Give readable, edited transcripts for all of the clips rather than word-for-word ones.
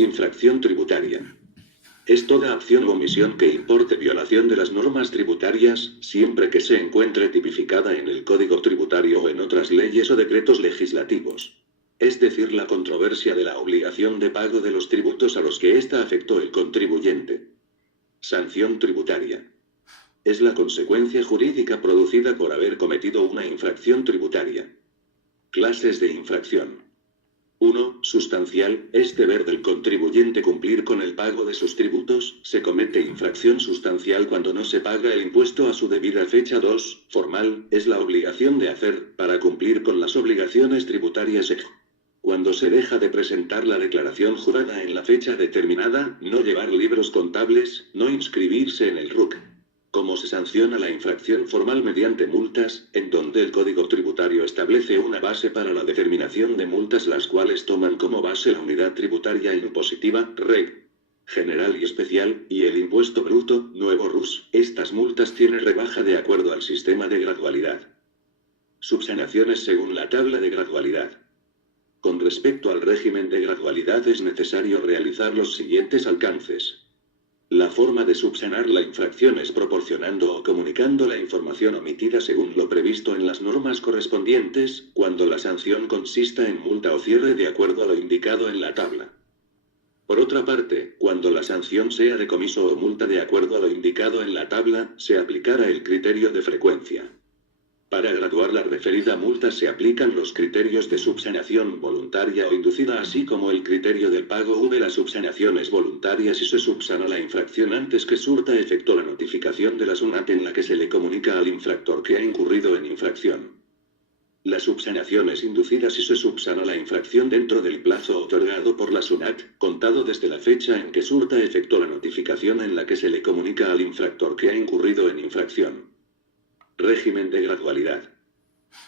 Infracción tributaria. Es toda acción o omisión que importe violación de las normas tributarias, siempre que se encuentre tipificada en el Código Tributario o en otras leyes o decretos legislativos. Es decir, la controversia de la obligación de pago de los tributos a los que ésta afectó el contribuyente. Sanción tributaria. Es la consecuencia jurídica producida por haber cometido una infracción tributaria. Clases de infracción. 1. Sustancial, es deber del contribuyente cumplir con el pago de sus tributos, se comete infracción sustancial cuando no se paga el impuesto a su debida fecha. 2. Formal, es la obligación de hacer, para cumplir con las obligaciones tributarias. Cuando se deja de presentar la declaración jurada en la fecha determinada, no llevar libros contables, no inscribirse en el RUC. Como se sanciona la infracción formal mediante multas, en donde el Código Tributario establece una base para la determinación de multas, las cuales toman como base la unidad tributaria impositiva, Reg. General y especial, y el impuesto bruto, nuevo RUS. Estas multas tienen rebaja de acuerdo al sistema de gradualidad. Subsanaciones según la tabla de gradualidad. Con respecto al régimen de gradualidad es necesario realizar los siguientes alcances. La forma de subsanar la infracción es proporcionando o comunicando la información omitida según lo previsto en las normas correspondientes, cuando la sanción consista en multa o cierre de acuerdo a lo indicado en la tabla. Por otra parte, cuando la sanción sea decomiso o multa de acuerdo a lo indicado en la tabla, se aplicará el criterio de frecuencia. Para graduar la referida multa se aplican los criterios de subsanación voluntaria o inducida, así como el criterio del pago de la subsanación es voluntaria si se subsana la infracción antes que surta efecto la notificación de la SUNAT en la que se le comunica al infractor que ha incurrido en infracción. La subsanación es inducida si se subsana la infracción dentro del plazo otorgado por la SUNAT, contado desde la fecha en que surta efecto la notificación en la que se le comunica al infractor que ha incurrido en infracción. Régimen de gradualidad.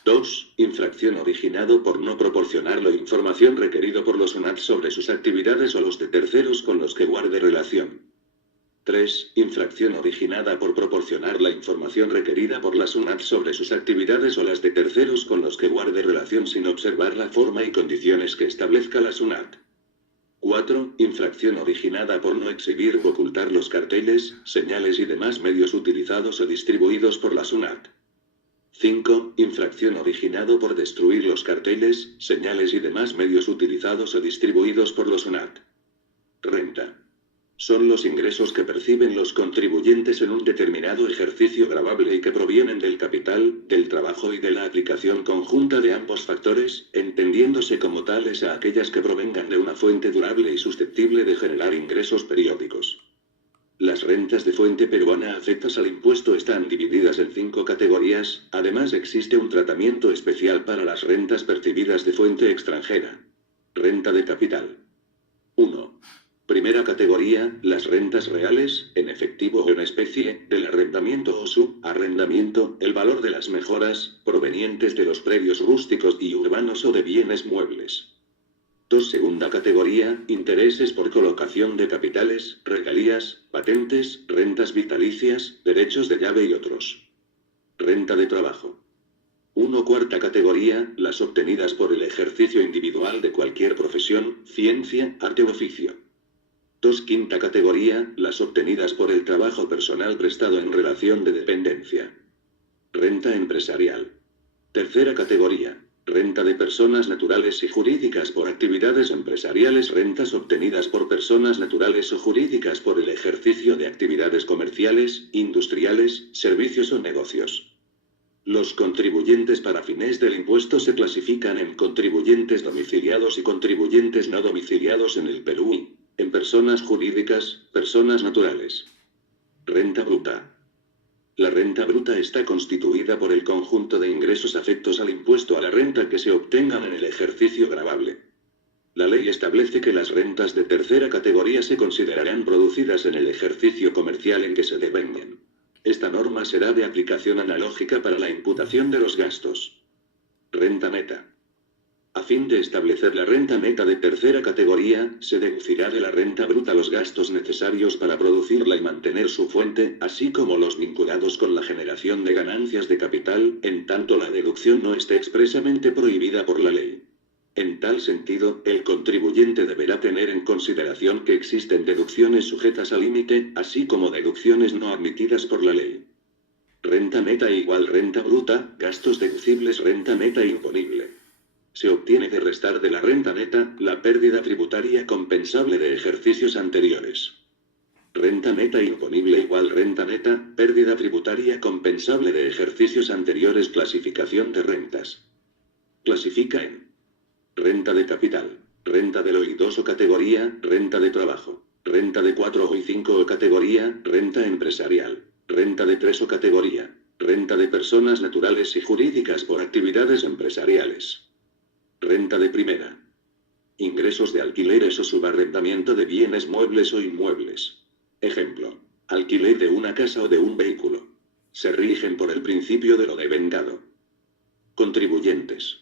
2. Infracción originado por no proporcionar la información requerido por los SUNAT sobre sus actividades o los de terceros con los que guarde relación. 3. Infracción originada por proporcionar la información requerida por la SUNAT sobre sus actividades o las de terceros con los que guarde relación sin observar la forma y condiciones que establezca la SUNAT. 4. Infracción originada por no exhibir o ocultar los carteles, señales y demás medios utilizados o distribuidos por la SUNAT. 5. Infracción originado por destruir los carteles, señales y demás medios utilizados o distribuidos por los SUNAT. Renta. Son los ingresos que perciben los contribuyentes en un determinado ejercicio gravable y que provienen del capital, del trabajo y de la aplicación conjunta de ambos factores, entendiéndose como tales a aquellas que provengan de una fuente durable y susceptible de generar ingresos periódicos. Las rentas de fuente peruana afectas al impuesto están divididas en 5 categorías, además existe un tratamiento especial para las rentas percibidas de fuente extranjera. Renta de capital. 1. Primera categoría, las rentas reales, en efectivo o en especie, del arrendamiento o subarrendamiento, el valor de las mejoras, provenientes de los predios rústicos y urbanos o de bienes muebles. 2. Segunda categoría, intereses por colocación de capitales, regalías, patentes, rentas vitalicias, derechos de llave y otros. Renta de trabajo. 1. Cuarta categoría, las obtenidas por el ejercicio individual de cualquier profesión, ciencia, arte o oficio. 2. Quinta categoría, las obtenidas por el trabajo personal prestado en relación de dependencia. Renta empresarial. Tercera categoría, renta de personas naturales y jurídicas por actividades empresariales, rentas obtenidas por personas naturales o jurídicas por el ejercicio de actividades comerciales, industriales, servicios o negocios. Los contribuyentes para fines del impuesto se clasifican en contribuyentes domiciliados y contribuyentes no domiciliados en el Perú y, en personas jurídicas, personas naturales. Renta bruta. La renta bruta está constituida por el conjunto de ingresos afectos al impuesto a la renta que se obtengan en el ejercicio gravable. La ley establece que las rentas de tercera categoría se considerarán producidas en el ejercicio comercial en que se devenguen. Esta norma será de aplicación analógica para la imputación de los gastos. Renta neta. A fin de establecer la renta neta de tercera categoría, se deducirá de la renta bruta los gastos necesarios para producirla y mantener su fuente, así como los vinculados con la generación de ganancias de capital, en tanto la deducción no esté expresamente prohibida por la ley. En tal sentido, el contribuyente deberá tener en consideración que existen deducciones sujetas a límite, así como deducciones no admitidas por la ley. Renta neta igual renta bruta, gastos deducibles renta neta imponible. Se obtiene de restar de la renta neta, la pérdida tributaria compensable de ejercicios anteriores. Renta neta imponible igual renta neta, pérdida tributaria compensable de ejercicios anteriores. Clasificación de rentas. Clasifica en renta de capital, renta de lo I2 o categoría, renta de trabajo, renta de 4 o I5 o categoría, renta empresarial, renta de 3 o categoría, renta de personas naturales y jurídicas por actividades empresariales. Renta de primera. Ingresos de alquileres o subarrendamiento de bienes muebles o inmuebles. Ejemplo, alquiler de una casa o de un vehículo. Se rigen por el principio de lo devengado. Contribuyentes.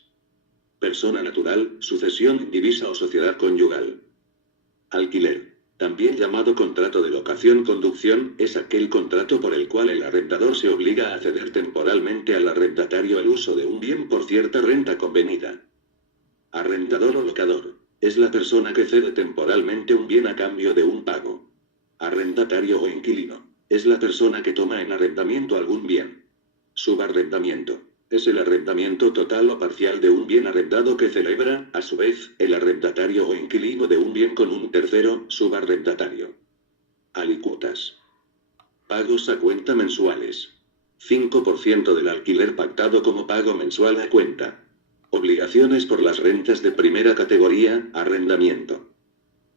Persona natural, sucesión indivisa o sociedad conyugal. Alquiler, también llamado contrato de locación-conducción, es aquel contrato por el cual el arrendador se obliga a ceder temporalmente al arrendatario el uso de un bien por cierta renta convenida. Arrendador o locador, es la persona que cede temporalmente un bien a cambio de un pago. Arrendatario o inquilino, es la persona que toma en arrendamiento algún bien. Subarrendamiento. Es el arrendamiento total o parcial de un bien arrendado que celebra, a su vez, el arrendatario o inquilino de un bien con un tercero, subarrendatario. Alícuotas. Pagos a cuenta mensuales. 5% del alquiler pactado como pago mensual a cuenta. Obligaciones por las rentas de primera categoría, arrendamiento.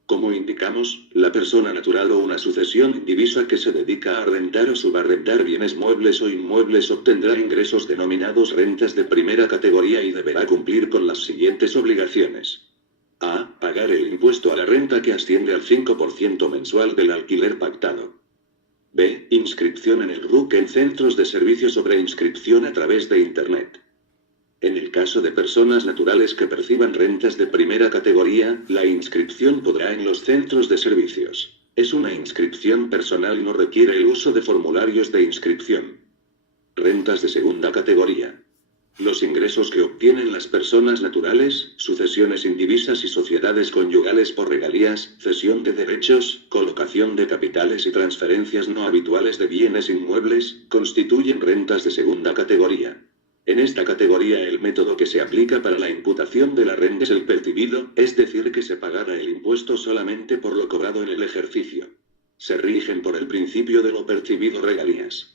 Como indicamos, la persona natural o una sucesión indivisa que se dedica a arrendar o subarrendar bienes muebles o inmuebles obtendrá ingresos denominados rentas de primera categoría y deberá cumplir con las siguientes obligaciones. A. Pagar el impuesto a la renta que asciende al 5% mensual del alquiler pactado. B. Inscripción en el RUC en centros de servicio sobre inscripción a través de Internet. En el caso de personas naturales que perciban rentas de primera categoría, la inscripción podrá en los centros de servicios. Es una inscripción personal y no requiere el uso de formularios de inscripción. Rentas de segunda categoría. Los ingresos que obtienen las personas naturales, sucesiones indivisas y sociedades conyugales por regalías, cesión de derechos, colocación de capitales y transferencias no habituales de bienes inmuebles, constituyen rentas de segunda categoría. En esta categoría el método que se aplica para la imputación de la renta es el percibido, es decir que se pagará el impuesto solamente por lo cobrado en el ejercicio. Se rigen por el principio de lo percibido regalías.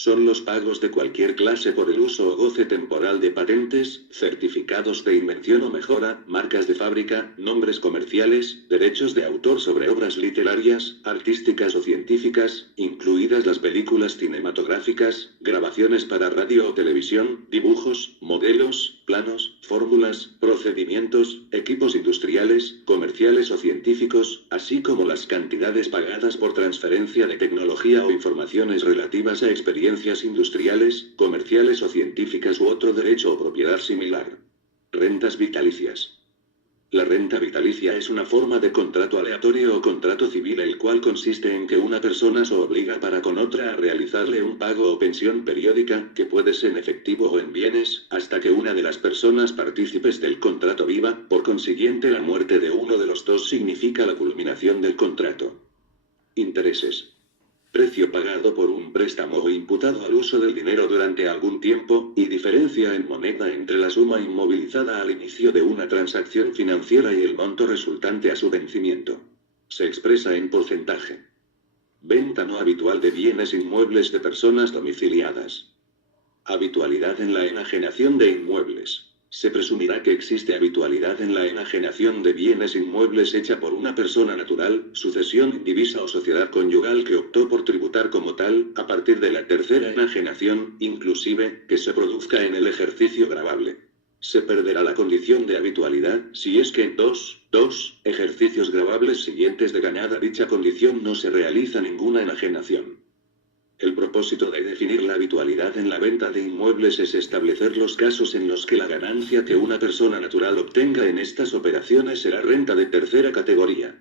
Son los pagos de cualquier clase por el uso o goce temporal de patentes, certificados de invención o mejora, marcas de fábrica, nombres comerciales, derechos de autor sobre obras literarias, artísticas o científicas, incluidas las películas cinematográficas, grabaciones para radio o televisión, dibujos, modelos, planos, fórmulas, procedimientos, equipos industriales, comerciales o científicos, así como las cantidades pagadas por transferencia de tecnología o informaciones relativas a experiencias industriales, comerciales o científicas u otro derecho o propiedad similar. Rentas vitalicias. La renta vitalicia es una forma de contrato aleatorio o contrato civil el cual consiste en que una persona se obliga para con otra a realizarle un pago o pensión periódica, que puede ser en efectivo o en bienes, hasta que una de las personas partícipes del contrato viva. Por consiguiente, la muerte de uno de los dos significa la culminación del contrato. Intereses. Precio pagado por un préstamo o imputado al uso del dinero durante algún tiempo, y diferencia en moneda entre la suma inmovilizada al inicio de una transacción financiera y el monto resultante a su vencimiento. Se expresa en porcentaje. Venta no habitual de bienes inmuebles de personas domiciliadas. Habitualidad en la enajenación de inmuebles. Se presumirá que existe habitualidad en la enajenación de bienes inmuebles hecha por una persona natural, sucesión indivisa o sociedad conyugal que optó por tributar como tal, a partir de la tercera enajenación, inclusive, que se produzca en el ejercicio gravable. Se perderá la condición de habitualidad, si es que en dos ejercicios gravables siguientes de ganada dicha condición no se realiza ninguna enajenación. El propósito de definir la habitualidad en la venta de inmuebles es establecer los casos en los que la ganancia que una persona natural obtenga en estas operaciones será renta de tercera categoría.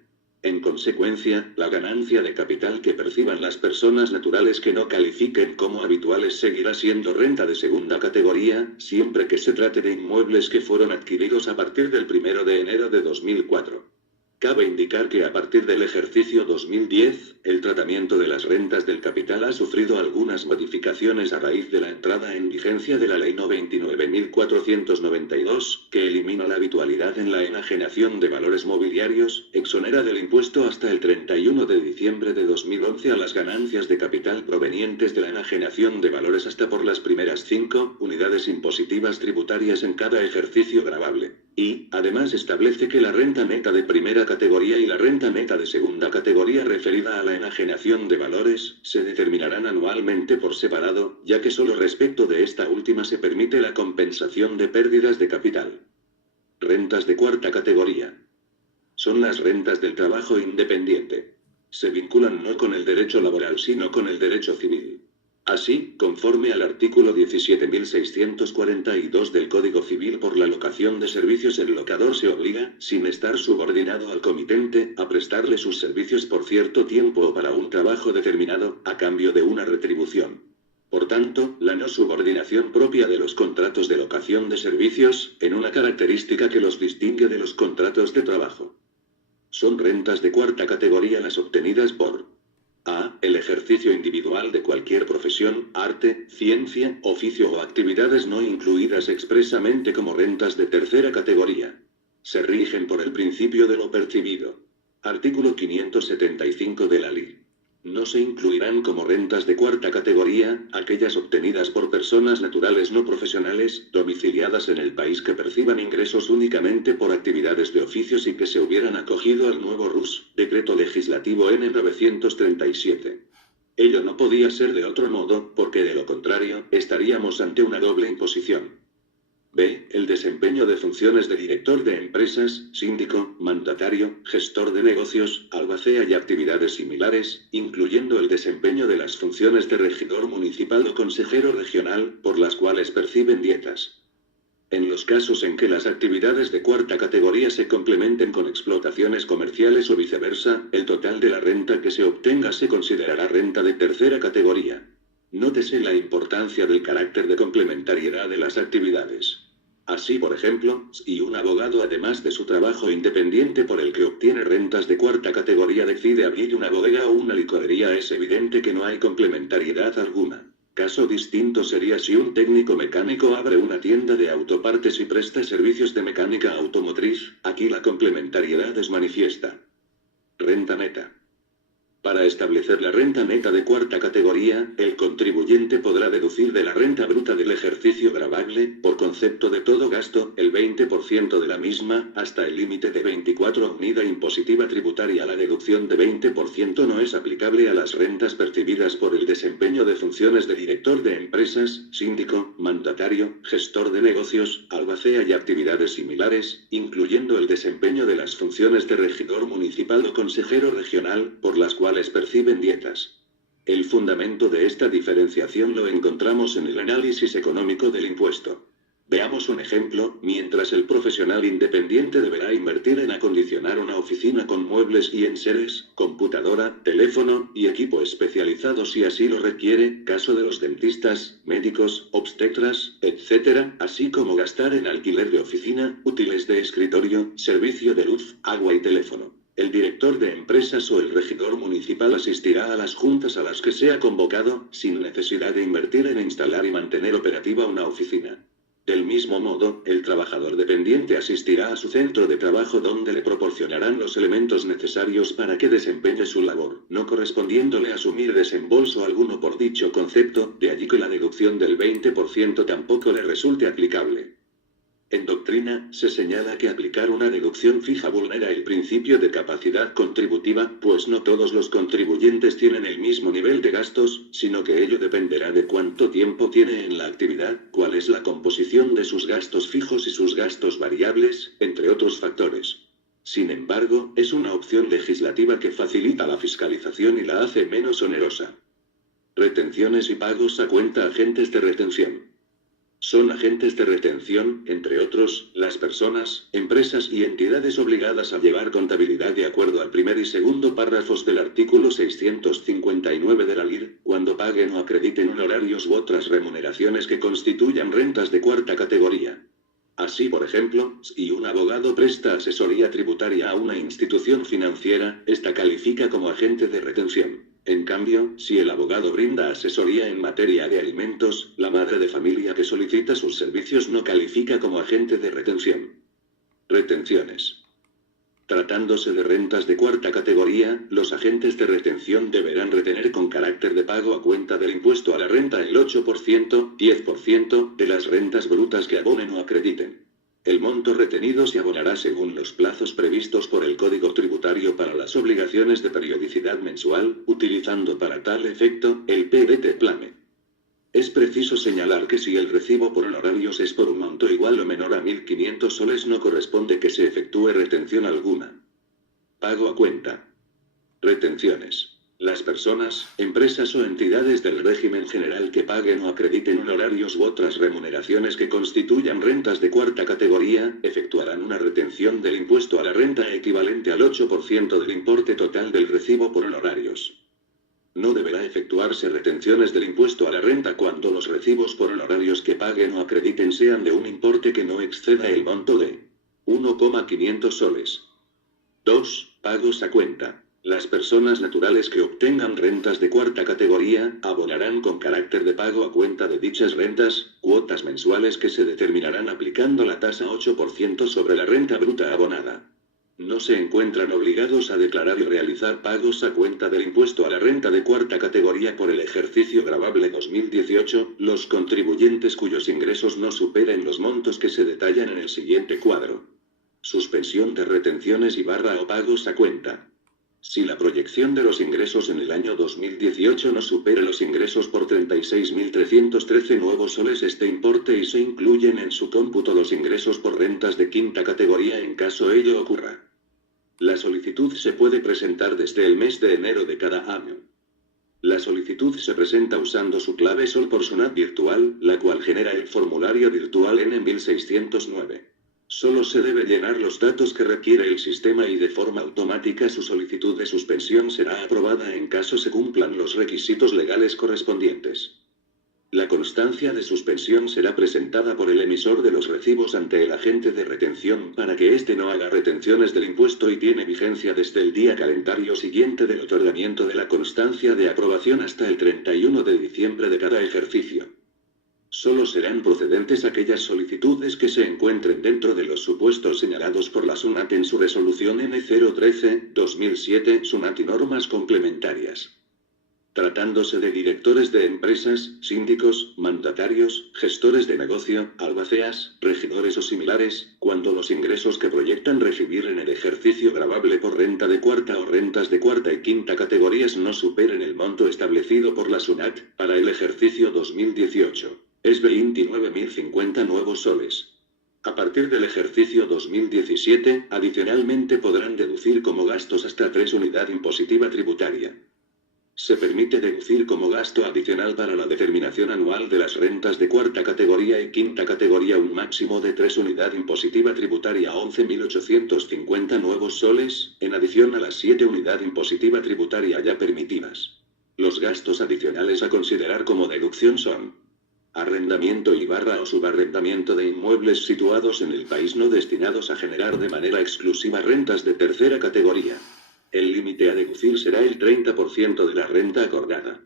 En consecuencia, la ganancia de capital que perciban las personas naturales que no califiquen como habituales seguirá siendo renta de segunda categoría, siempre que se trate de inmuebles que fueron adquiridos a partir del 1 de enero de 2004. Cabe indicar que a partir del ejercicio 2010, el tratamiento de las rentas del capital ha sufrido algunas modificaciones a raíz de la entrada en vigencia de la Ley No. 29.492, que elimina la habitualidad en la enajenación de valores mobiliarios, exonera del impuesto hasta el 31 de diciembre de 2011 a las ganancias de capital provenientes de la enajenación de valores hasta por las primeras 5 unidades impositivas tributarias en cada ejercicio gravable. Y, además, establece que la renta neta de primera categoría y la renta neta de segunda categoría referida a la enajenación de valores, se determinarán anualmente por separado, ya que solo respecto de esta última se permite la compensación de pérdidas de capital. Rentas de cuarta categoría. Son las rentas del trabajo independiente. Se vinculan no con el derecho laboral sino con el derecho civil. Así, conforme al artículo 17.642 del Código Civil, por la locación de servicios el locador se obliga, sin estar subordinado al comitente, a prestarle sus servicios por cierto tiempo o para un trabajo determinado, a cambio de una retribución. Por tanto, la no subordinación propia de los contratos de locación de servicios, en una característica que los distingue de los contratos de trabajo. Son rentas de cuarta categoría las obtenidas por a. El ejercicio individual de cualquier profesión, arte, ciencia, oficio o actividades no incluidas expresamente como rentas de tercera categoría. Se rigen por el principio de lo percibido. Artículo 575 de la Ley. No se incluirán como rentas de cuarta categoría aquellas obtenidas por personas naturales no profesionales, domiciliadas en el país que perciban ingresos únicamente por actividades de oficios y que se hubieran acogido al nuevo RUS, Decreto Legislativo N. 937. Ello no podía ser de otro modo, porque de lo contrario, estaríamos ante una doble imposición. B. El desempeño de funciones de director de empresas, síndico, mandatario, gestor de negocios, albacea y actividades similares, incluyendo el desempeño de las funciones de regidor municipal o consejero regional, por las cuales perciben dietas. En los casos en que las actividades de cuarta categoría se complementen con explotaciones comerciales o viceversa, el total de la renta que se obtenga se considerará renta de tercera categoría. Nótese la importancia del carácter de complementariedad de las actividades. Así, por ejemplo, si un abogado, además de su trabajo independiente por el que obtiene rentas de cuarta categoría, decide abrir una bodega o una licorería, es evidente que no hay complementariedad alguna. Caso distinto sería si un técnico mecánico abre una tienda de autopartes y presta servicios de mecánica automotriz. Aquí la complementariedad es manifiesta. Renta neta. Para establecer la renta neta de cuarta categoría, el contribuyente podrá deducir de la renta bruta del ejercicio gravable, por concepto de todo gasto, el 20% de la misma, hasta el límite de 24 unidad impositiva tributaria. La deducción de 20% no es aplicable a las rentas percibidas por el desempeño de funciones de director de empresas, síndico, mandatario, gestor de negocios, albacea y actividades similares, incluyendo el desempeño de las funciones de regidor municipal o consejero regional, por las cuales perciben dietas. El fundamento de esta diferenciación lo encontramos en el análisis económico del impuesto. Veamos un ejemplo. Mientras el profesional independiente deberá invertir en acondicionar una oficina con muebles y enseres, computadora, teléfono y equipo especializado si así lo requiere, caso de los dentistas, médicos, obstetras, etc., así como gastar en alquiler de oficina, útiles de escritorio, servicio de luz, agua y teléfono. El director de empresas o el regidor municipal asistirá a las juntas a las que sea convocado, sin necesidad de invertir en instalar y mantener operativa una oficina. Del mismo modo, el trabajador dependiente asistirá a su centro de trabajo donde le proporcionarán los elementos necesarios para que desempeñe su labor, no correspondiéndole asumir desembolso alguno por dicho concepto, de allí que la deducción del 20% tampoco le resulte aplicable. En doctrina, se señala que aplicar una deducción fija vulnera el principio de capacidad contributiva, pues no todos los contribuyentes tienen el mismo nivel de gastos, sino que ello dependerá de cuánto tiempo tiene en la actividad, cuál es la composición de sus gastos fijos y sus gastos variables, entre otros factores. Sin embargo, es una opción legislativa que facilita la fiscalización y la hace menos onerosa. Retenciones y pagos a cuenta agentes de retención. Son agentes de retención, entre otros, las personas, empresas y entidades obligadas a llevar contabilidad de acuerdo al primer y segundo párrafos del artículo 659 de la LIR, cuando paguen o acrediten honorarios u otras remuneraciones que constituyan rentas de cuarta categoría. Así, por ejemplo, si un abogado presta asesoría tributaria a una institución financiera, esta califica como agente de retención. En cambio, si el abogado brinda asesoría en materia de alimentos, la madre de familia que solicita sus servicios no califica como agente de retención. Retenciones. Tratándose de rentas de cuarta categoría, los agentes de retención deberán retener con carácter de pago a cuenta del impuesto a la renta el 8%, 10% de las rentas brutas que abonen o acrediten. El monto retenido se abonará según los plazos previstos por el Código Tributario para las obligaciones de periodicidad mensual, utilizando para tal efecto el PDT-PLAME. Es preciso señalar que si el recibo por honorarios es por un monto igual o menor a 1.500 soles no corresponde que se efectúe retención alguna. Pago a cuenta. Retenciones. Las personas, empresas o entidades del régimen general que paguen o acrediten honorarios u otras remuneraciones que constituyan rentas de cuarta categoría, efectuarán una retención del impuesto a la renta equivalente al 8% del importe total del recibo por honorarios. No deberá efectuarse retenciones del impuesto a la renta cuando los recibos por honorarios que paguen o acrediten sean de un importe que no exceda el monto de 1,500 soles. 2. Pagos a cuenta. Las personas naturales que obtengan rentas de cuarta categoría, abonarán con carácter de pago a cuenta de dichas rentas, cuotas mensuales que se determinarán aplicando la tasa 8% sobre la renta bruta abonada. No se encuentran obligados a declarar y realizar pagos a cuenta del impuesto a la renta de cuarta categoría por el ejercicio gravable 2018, los contribuyentes cuyos ingresos no superen los montos que se detallan en el siguiente cuadro. Suspensión de retenciones o pagos a cuenta. Si la proyección de los ingresos en el año 2018 no supera los ingresos por 36.313 nuevos soles este importe y se incluyen en su cómputo los ingresos por rentas de quinta categoría en caso ello ocurra. La solicitud se puede presentar desde el mes de enero de cada año. La solicitud se presenta usando su clave SOL por SUNAT virtual, la cual genera el formulario virtual N1609. Solo se debe llenar los datos que requiere el sistema y de forma automática su solicitud de suspensión será aprobada en caso se cumplan los requisitos legales correspondientes. La constancia de suspensión será presentada por el emisor de los recibos ante el agente de retención para que éste no haga retenciones del impuesto y tiene vigencia desde el día calendario siguiente del otorgamiento de la constancia de aprobación hasta el 31 de diciembre de cada ejercicio. Solo serán procedentes aquellas solicitudes que se encuentren dentro de los supuestos señalados por la SUNAT en su resolución N013/2007 SUNAT y normas complementarias. Tratándose de directores de empresas, síndicos, mandatarios, gestores de negocio, albaceas, regidores o similares, cuando los ingresos que proyectan recibir en el ejercicio gravable por renta de cuarta o rentas de cuarta y quinta categorías no superen el monto establecido por la SUNAT, para el ejercicio 2018. Es 29.050 nuevos soles. A partir del ejercicio 2017, adicionalmente podrán deducir como gastos hasta 3 unidad impositiva tributaria. Se permite deducir como gasto adicional para la determinación anual de las rentas de cuarta categoría y quinta categoría un máximo de 3 unidad impositiva tributaria 11.850 nuevos soles, en adición a las 7 unidad impositiva tributaria ya permitidas. Los gastos adicionales a considerar como deducción son: arrendamiento o subarrendamiento de inmuebles situados en el país no destinados a generar de manera exclusiva rentas de tercera categoría. El límite a deducir será el 30% de la renta acordada.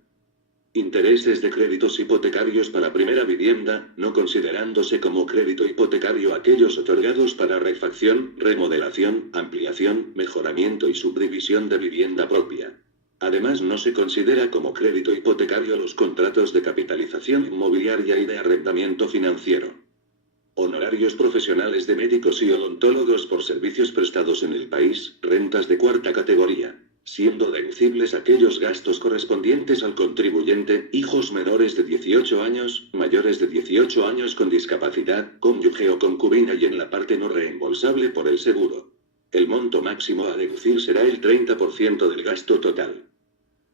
Intereses de créditos hipotecarios para primera vivienda, no considerándose como crédito hipotecario aquellos otorgados para refacción, remodelación, ampliación, mejoramiento y subdivisión de vivienda propia. Además, no se considera como crédito hipotecario los contratos de capitalización inmobiliaria y de arrendamiento financiero. Honorarios profesionales de médicos y odontólogos por servicios prestados en el país, rentas de cuarta categoría, siendo deducibles aquellos gastos correspondientes al contribuyente, hijos menores de 18 años, mayores de 18 años con discapacidad, cónyuge o concubina y en la parte no reembolsable por el seguro. El monto máximo a deducir será el 30% del gasto total.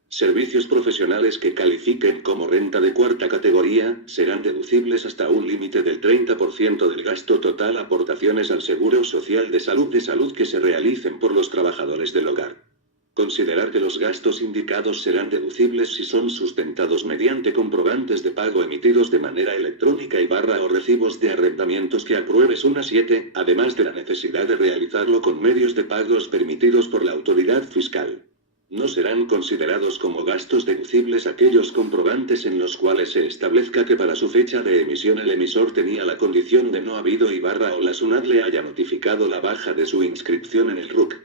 Servicios profesionales que califiquen como renta de cuarta categoría serán deducibles hasta un límite del 30% del gasto total aportaciones al Seguro Social de Salud que se realicen por los trabajadores del hogar. Considerar que los gastos indicados serán deducibles si son sustentados mediante comprobantes de pago emitidos de manera electrónica y o recibos de arrendamientos que apruebes una 7, además de la necesidad de realizarlo con medios de pagos permitidos por la autoridad fiscal. No serán considerados como gastos deducibles aquellos comprobantes en los cuales se establezca que para su fecha de emisión el emisor tenía la condición de no habido y o la SUNAT le haya notificado la baja de su inscripción en el RUC.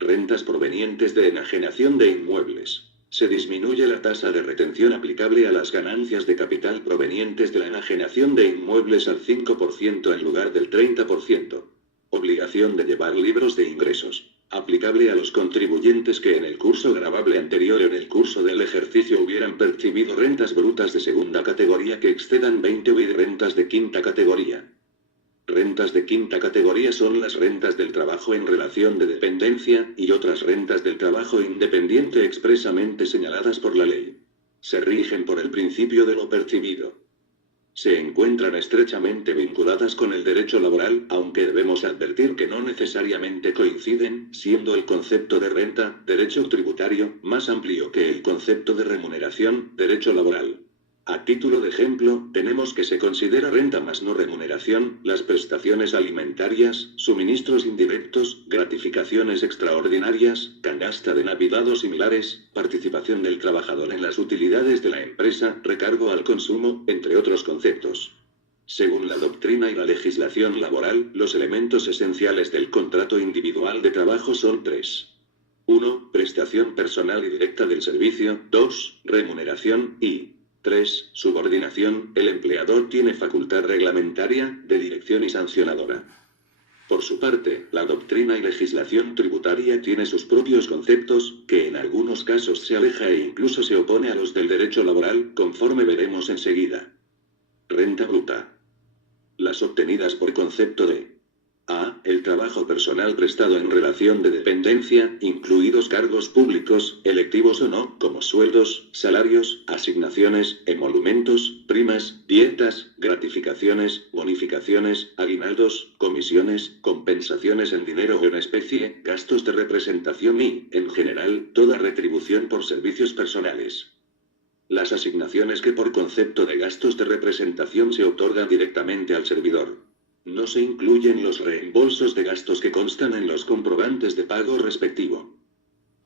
Rentas provenientes de enajenación de inmuebles. Se disminuye la tasa de retención aplicable a las ganancias de capital provenientes de la enajenación de inmuebles al 5% en lugar del 30%. Obligación de llevar libros de ingresos. Aplicable a los contribuyentes que en el curso gravable anterior o en el curso del ejercicio hubieran percibido rentas brutas de segunda categoría que excedan 20 y rentas de quinta categoría. Rentas de quinta categoría son las rentas del trabajo en relación de dependencia y otras rentas del trabajo independiente expresamente señaladas por la ley. Se rigen por el principio de lo percibido. Se encuentran estrechamente vinculadas con el derecho laboral, aunque debemos advertir que no necesariamente coinciden, siendo el concepto de renta, derecho tributario, más amplio que el concepto de remuneración, derecho laboral. A título de ejemplo, tenemos que se considera renta más no remuneración, las prestaciones alimentarias, suministros indirectos, gratificaciones extraordinarias, canasta de Navidad o similares, participación del trabajador en las utilidades de la empresa, recargo al consumo, entre otros conceptos. Según la doctrina y la legislación laboral, los elementos esenciales del contrato individual de trabajo son 3. 1. Prestación personal y directa del servicio. 2. Remuneración y 3. Subordinación. El empleador tiene facultad reglamentaria, de dirección y sancionadora. Por su parte, la doctrina y legislación tributaria tiene sus propios conceptos, que en algunos casos se aleja e incluso se opone a los del derecho laboral, conforme veremos enseguida. Renta bruta. Las obtenidas por concepto de a. El trabajo personal prestado en relación de dependencia, incluidos cargos públicos, electivos o no, como sueldos, salarios, asignaciones, emolumentos, primas, dietas, gratificaciones, bonificaciones, aguinaldos, comisiones, compensaciones en dinero o en especie, gastos de representación y, en general, toda retribución por servicios personales. Las asignaciones que por concepto de gastos de representación se otorgan directamente al servidor. No se incluyen los reembolsos de gastos que constan en los comprobantes de pago respectivo.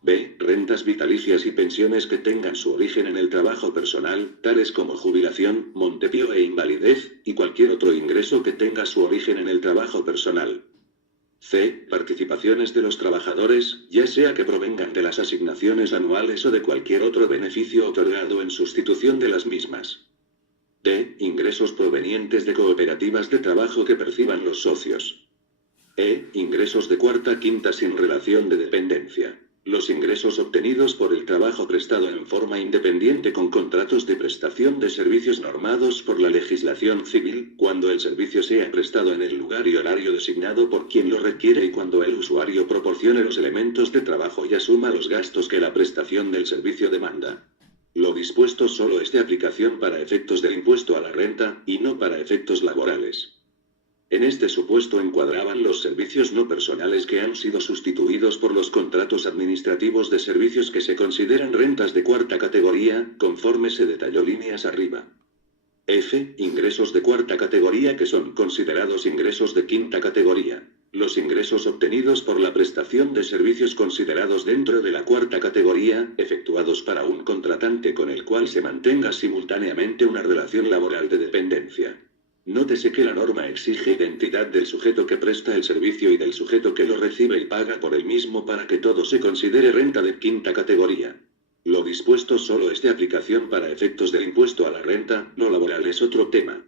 B. Rentas vitalicias y pensiones que tengan su origen en el trabajo personal, tales como jubilación, montepío e invalidez, y cualquier otro ingreso que tenga su origen en el trabajo personal. C. Participaciones de los trabajadores, ya sea que provengan de las asignaciones anuales o de cualquier otro beneficio otorgado en sustitución de las mismas. D. Ingresos provenientes de cooperativas de trabajo que perciban los socios. E. Ingresos de cuarta quinta sin relación de dependencia. Los ingresos obtenidos por el trabajo prestado en forma independiente con contratos de prestación de servicios normados por la legislación civil, cuando el servicio sea prestado en el lugar y horario designado por quien lo requiere y cuando el usuario proporcione los elementos de trabajo y asuma los gastos que la prestación del servicio demanda. Lo dispuesto solo es de aplicación para efectos del impuesto a la renta, y no para efectos laborales. En este supuesto encuadraban los servicios no personales que han sido sustituidos por los contratos administrativos de servicios que se consideran rentas de cuarta categoría, conforme se detalló líneas arriba. F. Ingresos de cuarta categoría que son considerados ingresos de quinta categoría. Los ingresos obtenidos por la prestación de servicios considerados dentro de la cuarta categoría, efectuados para un contratante con el cual se mantenga simultáneamente una relación laboral de dependencia. Nótese que la norma exige identidad del sujeto que presta el servicio y del sujeto que lo recibe y paga por el mismo para que todo se considere renta de quinta categoría. Lo dispuesto solo es de aplicación para efectos del impuesto a la renta, no laboral es otro tema.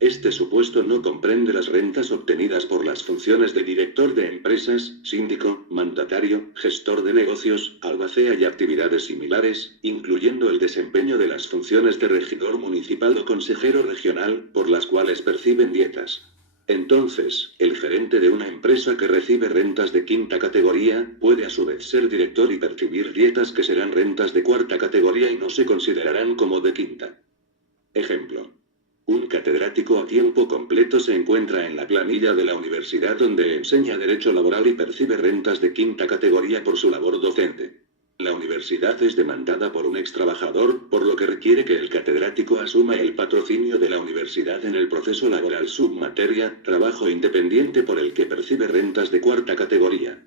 Este supuesto no comprende las rentas obtenidas por las funciones de director de empresas, síndico, mandatario, gestor de negocios, albacea y actividades similares, incluyendo el desempeño de las funciones de regidor municipal o consejero regional, por las cuales perciben dietas. Entonces, el gerente de una empresa que recibe rentas de quinta categoría, puede a su vez ser director y percibir dietas que serán rentas de cuarta categoría y no se considerarán como de quinta. Ejemplo. Un catedrático a tiempo completo se encuentra en la planilla de la universidad donde enseña Derecho Laboral y percibe rentas de quinta categoría por su labor docente. La universidad es demandada por un ex trabajador, por lo que requiere que el catedrático asuma el patrocinio de la universidad en el proceso laboral submateria, trabajo independiente por el que percibe rentas de cuarta categoría.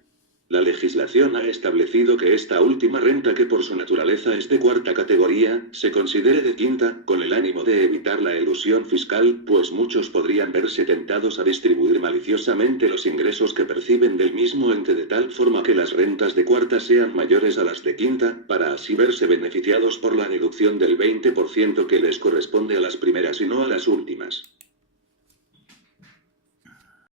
La legislación ha establecido que esta última renta, que por su naturaleza es de cuarta categoría, se considere de quinta, con el ánimo de evitar la elusión fiscal, pues muchos podrían verse tentados a distribuir maliciosamente los ingresos que perciben del mismo ente de tal forma que las rentas de cuarta sean mayores a las de quinta, para así verse beneficiados por la deducción del 20% que les corresponde a las primeras y no a las últimas.